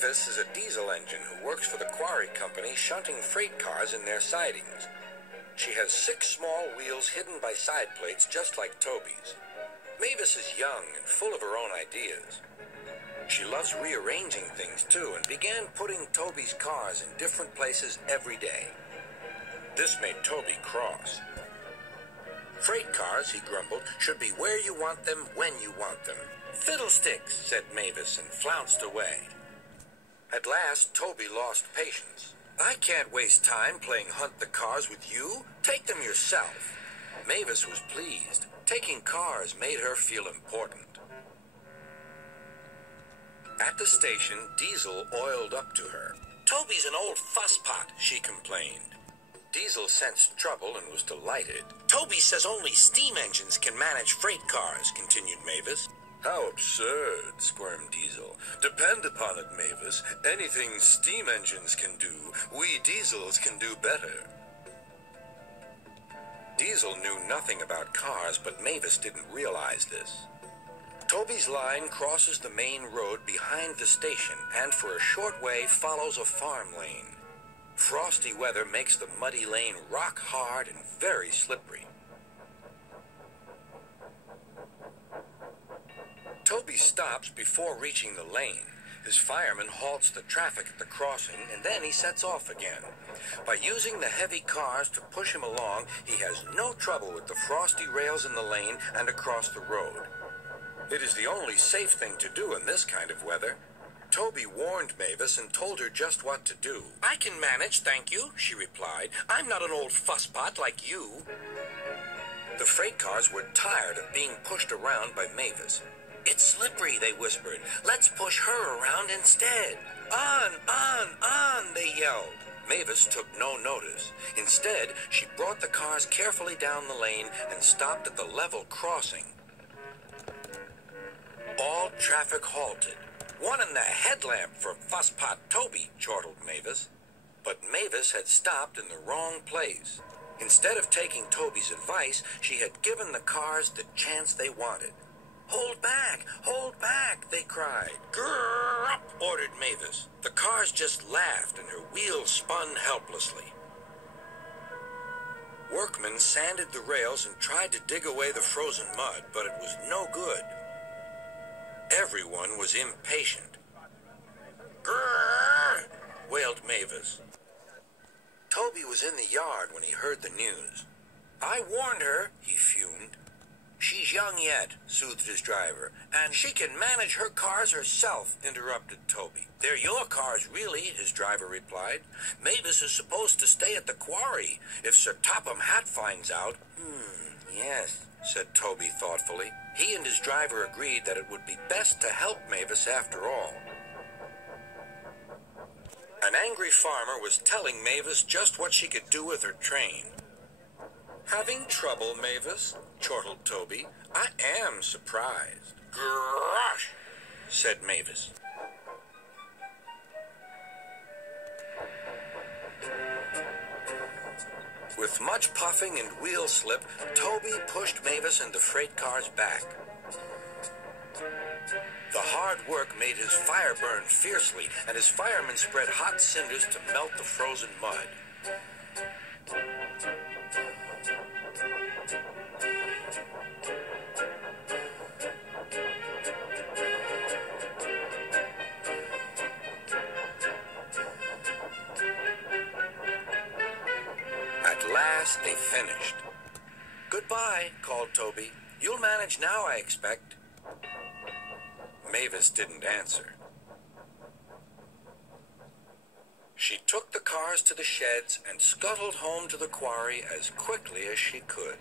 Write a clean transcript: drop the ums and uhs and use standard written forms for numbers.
Mavis is a diesel engine who works for the quarry company shunting freight cars in their sidings. She has 6 small wheels hidden by side plates just like Toby's. Mavis is young and full of her own ideas. She loves rearranging things too and began putting Toby's cars in different places every day. This made Toby cross. Freight cars, he grumbled, should be where you want them when you want them. Fiddlesticks, said Mavis and flounced away. At last, Toby lost patience. I can't waste time playing hunt the cars with you. Take them yourself. Mavis was pleased. Taking cars made her feel important. At the station, Diesel oiled up to her. Toby's an old fusspot, she complained. Diesel sensed trouble and was delighted. Toby says only steam engines can manage freight cars, continued Mavis. How absurd, squirmed Diesel. Depend upon it, Mavis. Anything steam engines can do, we diesels can do better. Diesel knew nothing about cars, but Mavis didn't realize this. Toby's line crosses the main road behind the station and for a short way follows a farm lane. Frosty weather makes the muddy lane rock hard and very slippery. Toby stops before reaching the lane. His fireman halts the traffic at the crossing, and then he sets off again. By using the heavy cars to push him along, he has no trouble with the frosty rails in the lane and across the road. It is the only safe thing to do in this kind of weather. Toby warned Mavis and told her just what to do. I can manage, thank you, she replied. I'm not an old fusspot like you. The freight cars were tired of being pushed around by Mavis. It's slippery, they whispered. Let's push her around instead. On, they yelled. Mavis took no notice. Instead, she brought the cars carefully down the lane and stopped at the level crossing. All traffic halted. One in the headlamp for fusspot Toby, chortled Mavis. But Mavis had stopped in the wrong place. Instead of taking Toby's advice, she had given the cars the chance they wanted. Hold back, they cried. Grrr up, ordered Mavis. The cars just laughed and her wheels spun helplessly. Workmen sanded the rails and tried to dig away the frozen mud, but it was no good. Everyone was impatient. Grrr, wailed Mavis. Toby was in the yard when he heard the news. I warned her, he fumed. She's young yet, soothed his driver, and she can manage her cars herself, interrupted Toby. They're your cars, really, his driver replied. Mavis is supposed to stay at the quarry. If Sir Topham Hatt finds out... Yes, said Toby thoughtfully. He and his driver agreed that it would be best to help Mavis after all. An angry farmer was telling Mavis just what she could do with her train. Having trouble, Mavis? Chortled Toby. I am surprised. Grosh, said Mavis. With much puffing and wheel slip, Toby pushed Mavis and the freight cars back. The hard work made his fire burn fiercely, and his firemen spread hot cinders to melt the frozen mud. At last they finished. Goodbye, called Toby. You'll manage now, I expect. Mavis didn't answer. She took the cars to the sheds and scuttled home to the quarry as quickly as she could.